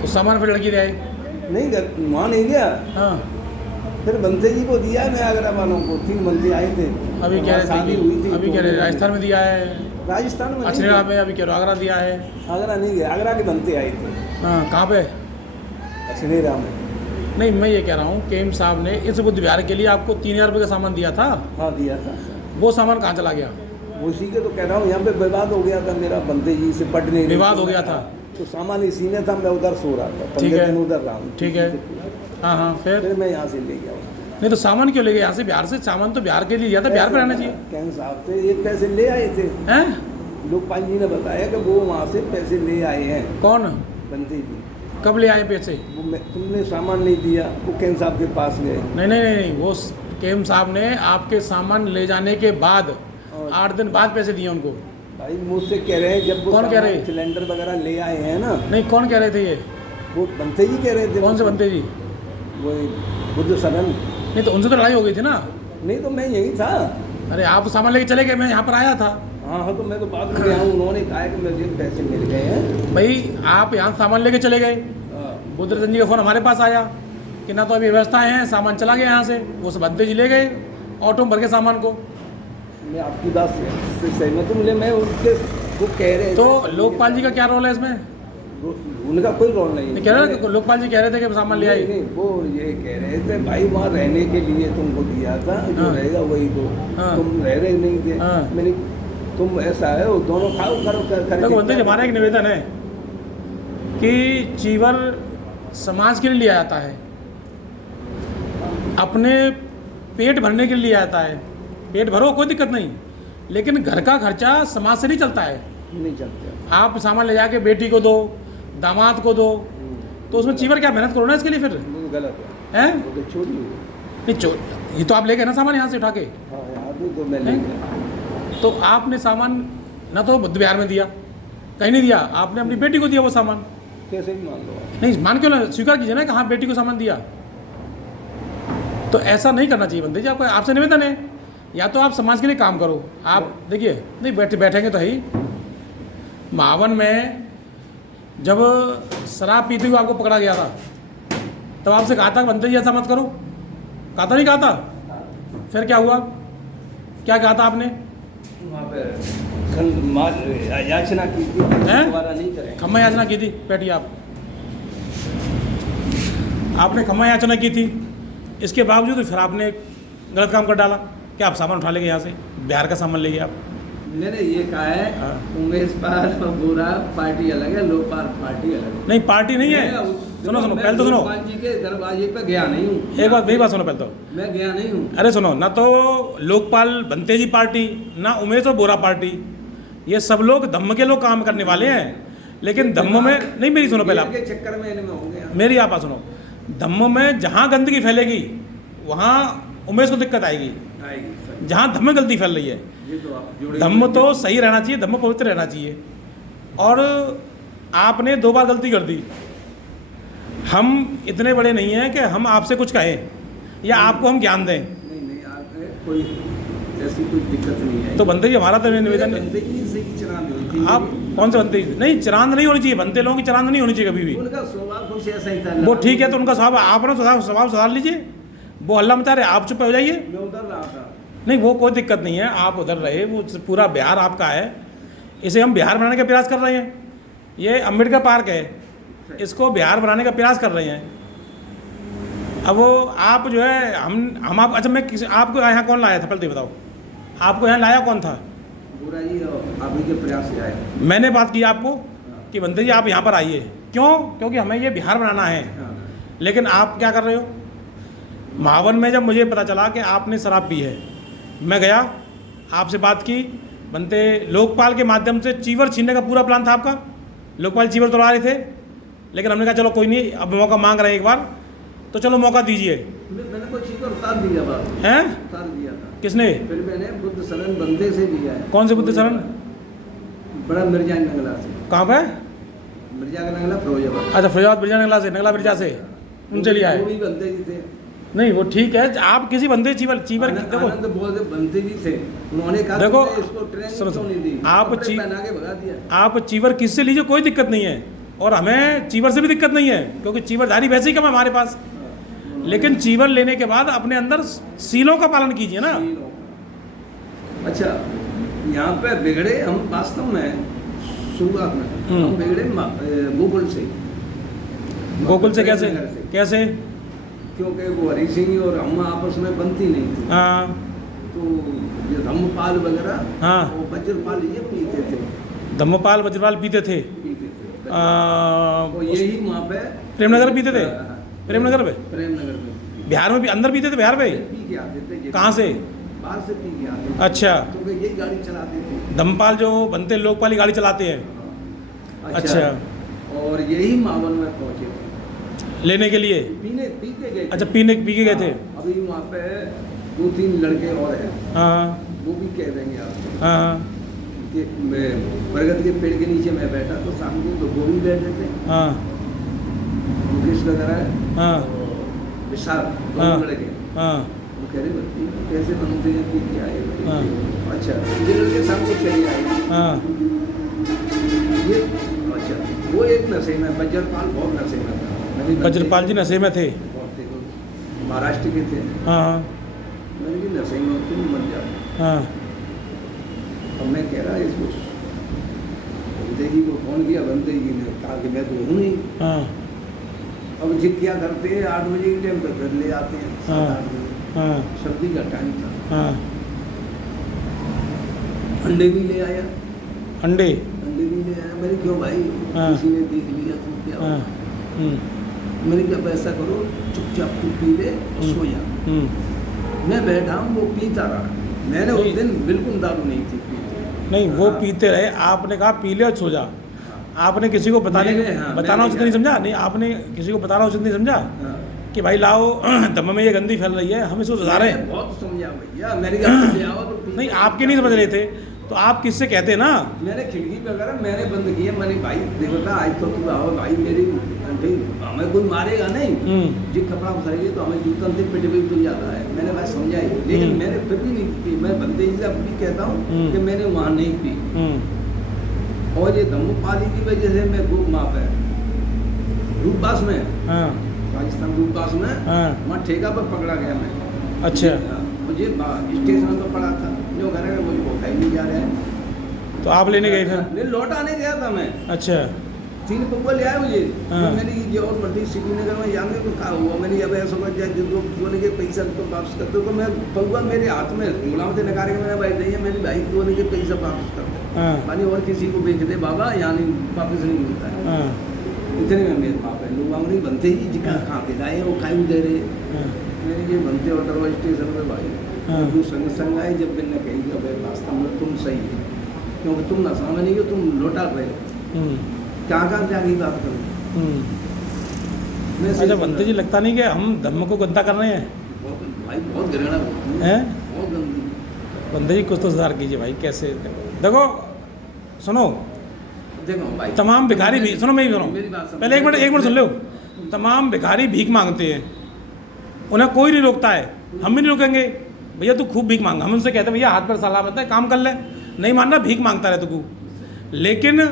तो सामान फिर लड़की दे आए? नहीं वहाँ नहीं गया, हाँ, फिर बंते जी को दिया मैं आगरा वालों को, 3 बंते आए थे। अभी कह रहे शादी थे हुई थी, अभी कह रहे राजस्थान में दिया है, राजस्थान में नहीं अछरेरा गए। में, अभी कह रहे आगरा दिया है। आगरा नहीं गए, आगरा के बंते आए थे हाँ, कहाँ पे? अछरेरा में। नहीं, मैं ये कह रहा हूँ केम साहब ने इस बुद्ध विहार के लिए आपको 3000 रुपये का सामान दिया था, हाँ दिया था। वो सामान कहाँ चला गया? उसी के तो कह रहा हूँ, यहाँ पे विवाद हो गया था मेरा बंते जी से, पटने विवाद हो गया था। तो सामान इसी में था, मैं उधर सो रहा था, ठीक 15 है। दिन उधर रहा हूँ। ठीक है। हाँ हाँ, फिर मैं यहाँ से ले गया उसको। नहीं तो सामान क्यों ले गए यहाँ से? बिहार से सामान तो बिहार के लिए लिया था, बिहार पे रहना चाहिए। कैन साहब से ये पैसे ले आए थे, हैं? लोकपाल जी ने बताया कि वो वहाँ से पैसे ले आए हैं, कौन? बंते जी। कब ले आए पैसे? तुमने सामान नहीं दिया, वो कैन साहब के पास गए। नहीं नहीं नहीं नहीं, वो केम साहब ने आपके सामान ले जाने के बाद 8 दिन बाद पैसे दिए उनको। भाई मुझसे कह रहे हैं, जब वो कौन कह रहे हैं? सिलेंडर वगैरह ले आए हैं ना, नहीं, कौन कह रहे थे ये? वो बंते जी कह रहे थे। कौन से बनते जी? वो बुद्ध सरन। नहीं तो उनसे तो लड़ाई हो गई थी ना? नहीं तो मैं यही था। अरे आप सामान लेके चले गए, मैं यहाँ पर आया था। हाँ हाँ, तो मैं तो बाद में गया हूँ, उन्होंने कहा कि मुझे पैसे मिल गए हैं। भाई आप यहाँ सामान लेके चले गए, बुद्धरतन जी का फ़ोन हमारे पास आया कि ना तो अभी व्यवस्थाएं हैं, सामान चला गया यहाँ से। वो सब बंते जी ले गए ऑटो में भर के सामान को। मैं आपकी बात से सहमत हूँ, मैं उनके वो कह रहे तो लोकपाल जी का क्या रोल है इसमें? उनका कोई रोल नहीं कह रहे लोकपाल जी कह रहे थे कि सामान ले आई। नहीं, वो ये कह रहे थे भाई वहाँ रहने के लिए तुमको दिया था, जो हाँ। रहेगा वही दो। हाँ। तुम रह रहे नहीं थे। हाँ। मैंने तुम ऐसा है वो दोनों खाओ करो देखो बंते जी, हमारा एक निवेदन है कि चीवर समाज के लिए लिया जाता है, अपने पेट भरने के लिए लिया जाता है। पेट भरो कोई दिक्कत नहीं, लेकिन घर का खर्चा समाज से नहीं चलता है। नहीं चलते। आप सामान ले जाके बेटी को दो, दामाद को दो, तो उसमें चीवर क्या मेहनत करो ना इसके लिए फिर? वो गलत है, हैं? वो तो चोरी हुई। नहीं ये तो आप ले गए ना सामान यहाँ से उठा के। हाँ यहाँ भी तो मैं ले गया। तो आपने सामान ना तो बुद्ध विहार में दिया, कहीं नहीं दिया, आपने अपनी बेटी को दिया वो सामान। कैसे भी मान लो आप। नहीं मान क्यों ना, स्वीकार कीजिए ना कि हाँ बेटी को सामान दिया। तो ऐसा नहीं करना चाहिए बंदे जी, आपको आपसे निवेदन है, या तो आप समाज के लिए काम करो। आप देखिए, नहीं बैठेंगे तो है ही। महावन में जब शराब पीते हुए आपको पकड़ा गया था, तब आपसे कहा था बंदे जी ऐसा मत करो, कहा था नहीं कहा था? फिर क्या हुआ? क्या कहा था आपने? वहाँ पे याचना की थी, दोबारा नहीं करें। खम्मा याचना की थी। बैठिए आप। आपने खम्मा याचना की थी, इसके बावजूद फिर आपने गलत काम कर डाला कि आप सामान उठा ले गए यहाँ से, बिहार का सामान ले गए आप। मैंने ये कहा है, उमेश पाल और बुरा पार्टी अलग है, लोकपाल पार्टी अलग है। नहीं पार्टी नहीं है। सुनो पहले तो सुनो, लोकपाल जी के दरवाजे पे गया नहीं हूँ। एक बात, मेरी बात सुनो पहले तो। मैं गया नहीं हूँ। अरे सुनो ना, तो लोकपाल बंते जी पार्टी, ना उमेश और बोरा पार्टी, ये सब लोग धम्म के लोग काम करने वाले हैं। लेकिन धम्म में नहीं, मेरी सुनो पहले आप, चक्कर में इनमें हो गया। मेरी आप बात सुनो। धम्म में जहाँ गंदगी फैलेगी वहाँ उमेश को दिक्कत आएगी, जहाँ धम्म में गलती फैल रही है। धम्म तो सही रहना चाहिए, धम्म पवित्र रहना चाहिए। और आपने 2 बार गलती कर दी। हम इतने बड़े नहीं हैं कि हम आपसे कुछ कहें या आपको हम ज्ञान दें। नहीं आप कोई ऐसी कोई दिक्कत नहीं है। तो बंते जी, हमारा तो निवेदन है, आप कौन से बनते? नहीं, चरांद नहीं होनी चाहिए, बनते लोगों की चरांद नहीं होनी चाहिए कभी भी। उनका स्वभाव कुछ ऐसा ही था। वो ठीक है, तो उनका स्वभाव, आप ना स्वभाव सुधार लीजिए। वो हल्ला मचा रहे, आप चुप हो जाइए। मैं उधर रहा था। नहीं, वो कोई दिक्कत नहीं है, आप उधर रहे, वो पूरा बिहार आपका है। इसे हम बिहार बनाने का प्रयास कर रहे हैं। ये अम्बेडकर पार्क है, इसको बिहार बनाने का प्रयास कर रहे हैं। अब वो आप जो है हम आप, अच्छा मैं आपको यहाँ कौन लाया था पहले तो बताओ, आपको यहाँ लाया कौन था? बुरा जी आप ही के प्रयास से आए। मैंने बात की आपको कि बंदे जी आप यहाँ पर आइए, क्यों? क्योंकि हमें ये बिहार बनाना है। लेकिन आप क्या कर रहे हो? महावन में जब मुझे पता चला कि आपने शराब पी है, मैं गया, आपसे बात की, बनते लोकपाल के माध्यम से चीवर छीनने का पूरा प्लान था आपका। लोकपाल चीवर तोड़ा रहे थे, लेकिन हमने कहा चलो कोई नहीं, अब मौका मांग रहे हैं एक बार, तो चलो मौका दीजिए। मैंने कोई चीवर उतार दिया हैं? उतार दिया था। किसने? फिर मैंने बुद्ध शरण बंदे से लिया है। कौन से बुद्ध शरण? बड़ा मिर्जा नगला से। कहाँ पे? मिर्जा का नगला फिरोजाबाद। अच्छा, फिरोजाबाद मिर्जा नगला से, नगला मिर्जा से उनसे लिया है। वो भी बंदे जी थे। नहीं वो ठीक है, आप किसी बंदे चीवर देखो, आनंद बोलते बंदे जी थे, उन्होंने कहा देखो इसको ट्रेनिंग क्यों नहीं दी? आप कपड़े पहना के भगा दिया। आप चीवर किससे लीजिए, कोई दिक्कत नहीं है, और हमें चीवर से भी दिक्कत नहीं है, क्योंकि चीवरधारी वैसे ही कम है हमारे पास। लेकिन चीवर लेने के बाद अपने अंदर सीलों का पालन कीजिए ना। अच्छा, यहाँ पे बिगड़े हम वास्तव में शुरुआत में हम बिगड़े गोकुल से। गोकुल से कैसे कैसे? क्योंकि वो हरी सिंह और हम आपस में बनती नहीं थी। हाँ, तो ये धम्मपाल वगैरह, हाँ, वो वज्रपाल ये पीते थे। धम्मपाल वज्रपाल पीते थे। तो यही वहाँ पे प्रेमनगर पीते थे। प्रेमनगर पे, प्रेमनगर में बिहार में भी अंदर पीते थे, बिहार में पी के आते थे। कहाँ से? बाहर से पी के आते थे। अच्छा, क्योंकि यही गाड़ी चलाते थे। धम्मपाल जो बनते लोकपाली गाड़ी चलाते हैं। अच्छा, और यही मावन में पहुँचे थे लेने के लिए, पी के गए थे। अच्छा पी के गए थे। अभी वहाँ पे 2-3 लड़के और हैं, हाँ, वो भी कह देंगे आपको हाँ, कि मैं बरगद के पेड़ के नीचे मैं बैठा तो सामने तो वो भी बैठे थे, हाँ, मुकेश वगैरह, हाँ, विशाल, हाँ, दोनों लड़के। हाँ, वो कह रहे बच्चे कैसे बनते हैं, पी के आए भाई। हाँ। अच्छा, ये लड़के सामने चले आए। हाँ, ये अच्छा, वो एक नशे में, वज्रपाल बहुत नशे में था। मैंने वज्रपाल जी नशे में थे। बहुत थे, वो महाराष्ट्र के थे। हाँ, मैंने कहा नशे में हो तुम मर जाओ। हाँ, अब मैं कह रहा इसको बंदेगी को कौन किया, बंदेगी ने कहा कि मैं तो हूँ नहीं। हाँ, अब जी क्या करते हैं 8 बजे के टाइम पे घर ले आते हैं, 7-8 बजे। हाँ, सर्दी का टाइम था। हाँ, अंडे भी ले आया, अंडे, अंडे भी ले आया। मैंने क्यों भाई, हाँ। किसी ने देख लिया तुम क्या हाँ, हो? मैंने क्या ऐसा करो, चुपचाप तू पी ले और सो जा। मैं बैठा हूँ, वो पीता रहा। मैंने उस दिन बिल्कुल दारू नहीं थी पीती। नहीं वो हाँ। पीते रहे, आपने कहा पी ले और सो जा। आपने किसी को बताना मैंने उचित नहीं समझा? नहीं, आपने किसी को बताना उचित नहीं समझा हाँ। कि भाई लाओ दम में ये गंदी फैल रही है, हम इसको सुधार रहे हैं। मैंने बहुत समझा भैया, मेरे घर ले आओ तो पी नहीं, लो। आपके नहीं समझ रहे थे तो आप किससे कहते ना? मैंने खिड़की वगैरह मैंने बंद किया। मैंने भाई देवता आज तो तू आओ भाई, मेरी हमें कोई मारेगा नहीं, जी कपड़ा उतारेगी तो हमें जूतन से पिट भी तो ज़्यादा है। मैंने भाई समझाई, लेकिन मैंने फिर भी नहीं पी। मैं बंदे से अब भी कहता हूँ कि मैंने वहाँ नहीं पी। और ये धम्मपाली की वजह से मैं वहाँ पे रूपबास में, हाँ, राजस्थान रूपबास में, हाँ, वहाँ ठेका पर पकड़ा गया मैं। अच्छा, मुझे स्टेशन पर पड़ा था, जो घर है मुझे वो खाई नहीं जा रहा है। तो आप लेने गए फिर? नहीं, लौटा नहीं गया था मैं। अच्छा, 3 पौवा ले आया मुझे। हाँ। तो मैंने ये और मल्टी श्रीनगर में जाने को कहा हुआ। मैंने अब ऐसा समझ जाए जो बोले के पैसा तो वापस कर दो, तो मैं पौवा मेरे हाथ में गुलाम से नकार के मैंने भाई नहीं है, मैंने भाई बोले के पैसा वापस कर दो। हाँ, मानी और किसी को बेच दे बाबा, यानी वापस नहीं मिलता है। हाँ, इतने में मेरे बाप है, लोग नहीं बनते ही जिका खाते लाए वो खाई दे रहे। हाँ, मेरे ये बनते ऑटो स्टेशन में भाई, हाँ। तू संग आए जब मैंने कही कि भाई वास्तव में तुम सही है, क्योंकि तुम नशा में नहीं हो, तुम लौटा रहे हो। कहाँ जाके बात करूँ मैं? अच्छा बंते जी, लगता नहीं कि हम धम्म को गंदा कर रहे हैं? बहुत भाई, बहुत घृणा होती है, हैं? बहुत गंदी। बंदे जी कुछ तो सुधार कीजिए भाई। कैसे देखो, सुनो, देखो भाई, तमाम भिखारी भी सुनो, मेरी सुनो मेरी बात समझो। पहले, एक मिनट सुन लो। तमाम भिखारी भीख मांगते हैं, उन्हें कोई नहीं रोकता है, हम भी नहीं रोकेंगे। भैया तू खूब भीख मांग, हम उनसे कहते हैं भैया हाथ पर सलामत है, काम कर ले, नहीं मानना भीख मांगता रहे तू। लेकिन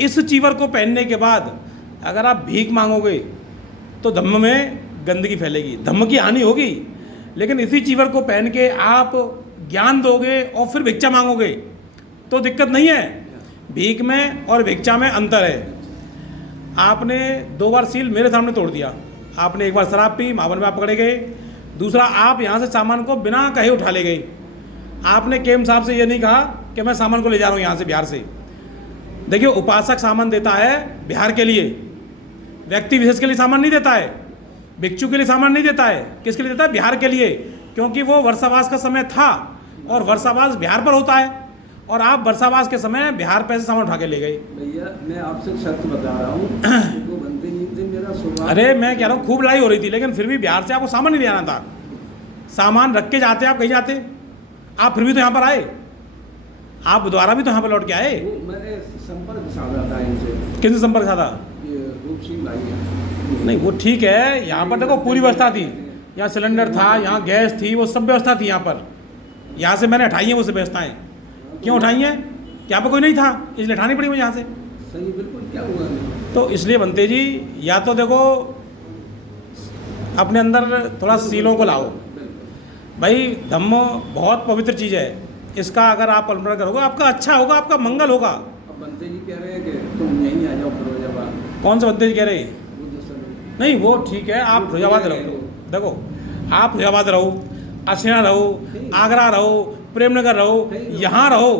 इस चीवर को पहनने के बाद अगर आप भीख मांगोगे तो धम्म में गंदगी फैलेगी, धम्म की हानि होगी। लेकिन इसी चीवर को पहन के आप ज्ञान दोगे और फिर भिक्षा मांगोगे तो दिक्कत नहीं है। भीख में और भिक्षा में अंतर है। आपने 2 बार सील मेरे सामने तोड़ दिया। आपने एक बार शराब पी, मावन में आप पकड़े गए। दूसरा, आप यहाँ से सामान को बिना कहे उठा ले गए। आपने केम साहब से ये नहीं कहा कि मैं सामान को ले जा रहा हूँ यहाँ से बिहार से। देखिए, उपासक सामान देता है बिहार के लिए, व्यक्ति विशेष के लिए सामान नहीं देता है, भिक्षु के लिए सामान नहीं देता है। किसके लिए देता है? बिहार के लिए, क्योंकि वो वर्षावास का समय था और वर्षावास बिहार पर होता है, और आप वर्षावास के समय बिहार पे से सामान उठा के ले गए। भैया मैं आपसे सत्य बता रहा हूँ, तो बनते नहीं थे मेरा स्वभाव। अरे मैं कह रहा हूँ खूब लड़ाई हो रही थी, लेकिन फिर भी बिहार से आपको सामान नहीं ले आना था। सामान रख के जाते आप कहीं जाते, आप फिर भी तो यहाँ पर आए, आप दोबारा भी तो यहाँ पर लौट के आए। मैंने संपर्क साधा था इनसे। किससे संपर्क साधा? ये रूप सिंह भाई। नहीं वो ठीक है, यहाँ पर देखो पूरी व्यवस्था थी, यहाँ सिलेंडर था, यहाँ गैस थी, वो सब व्यवस्था थी यहाँ पर। यहाँ से मैंने हटाई है वो सब व्यवस्थाएँ। क्यों उठाई हैं? यहाँ पर कोई नहीं था, इसलिए उठानी पड़ी मुझे यहाँ से। सही बिल्कुल, क्या हुआ तो इसलिए बनते जी या तो देखो अपने अंदर थोड़ा सीलों को लाओ भाई। धम्म बहुत पवित्र चीज़ है, इसका अगर आप पालन करोगे आपका अच्छा होगा, आपका मंगल होगा। अब बनते जी कह रहे हैं कि तुम यहीं आ जाओ फिरोजाबाद। कौन से बनते जी कह रहे हैं? बुद्ध सर नहीं वो ठीक है, आप फिरोजाबाद रहो, देखो आप फिरोजाबाद रहो, असिना रहो, आगरा रहो, प्रेमनगर रहो, यहाँ रहो,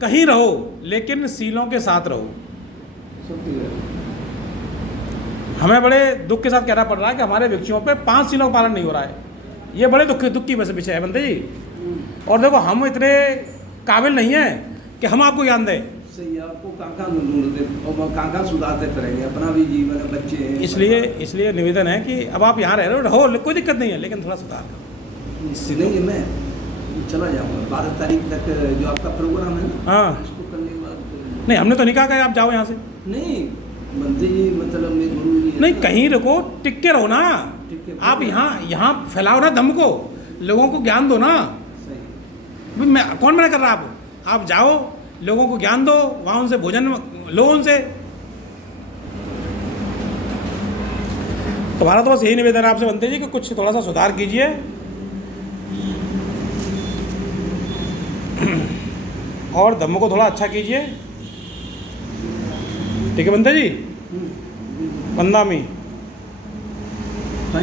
कहीं रहो, लेकिन सीलों के साथ रहो। सब ठीक है। हमें बड़े दुख के साथ कहना पड़ रहा है कि हमारे भिक्षुओं पे 5 सीलों का पालन नहीं हो रहा है। ये बड़े दुख की विषय है बनते जी। और देखो हम इतने काबिल नहीं हैं कि हम आपको ज्ञान दें, सही है, आपको कहाँ ढूंढते और कहाँ सुधारते करेंगे, अपना भी जीवन है, बच्चे हैं। इसलिए निवेदन है कि अब आप यहाँ रह रहे हो, कोई दिक्कत नहीं है, लेकिन थोड़ा सुधार करो। नहीं मैं चला जाऊँगा 12 तारीख तक जो आपका प्रोग्राम है ना, हाँ इसको करने के बाद। नहीं, हमने तो नहीं कहा कि आप जाओ यहाँ से, नहीं बनते जी, मतलब मैं गुरु जी नहीं कहीं रुको, टिक के रहो ना। ठीक है। आप यहाँ फैलाओ ना धम्म को, लोगों को ज्ञान दो ना। सही। मैं कौन मना कर रहा है आप जाओ, लोगों को ज्ञान दो, वहाँ उनसे भोजन लो उनसे। तुम्हारा तो बस यही निवेदन है आपसे बनते जी कि कुछ थोड़ा सा सुधार कीजिए और धम्म को थोड़ा अच्छा कीजिए। ठीक है बनते जी, वंदामी। हाँ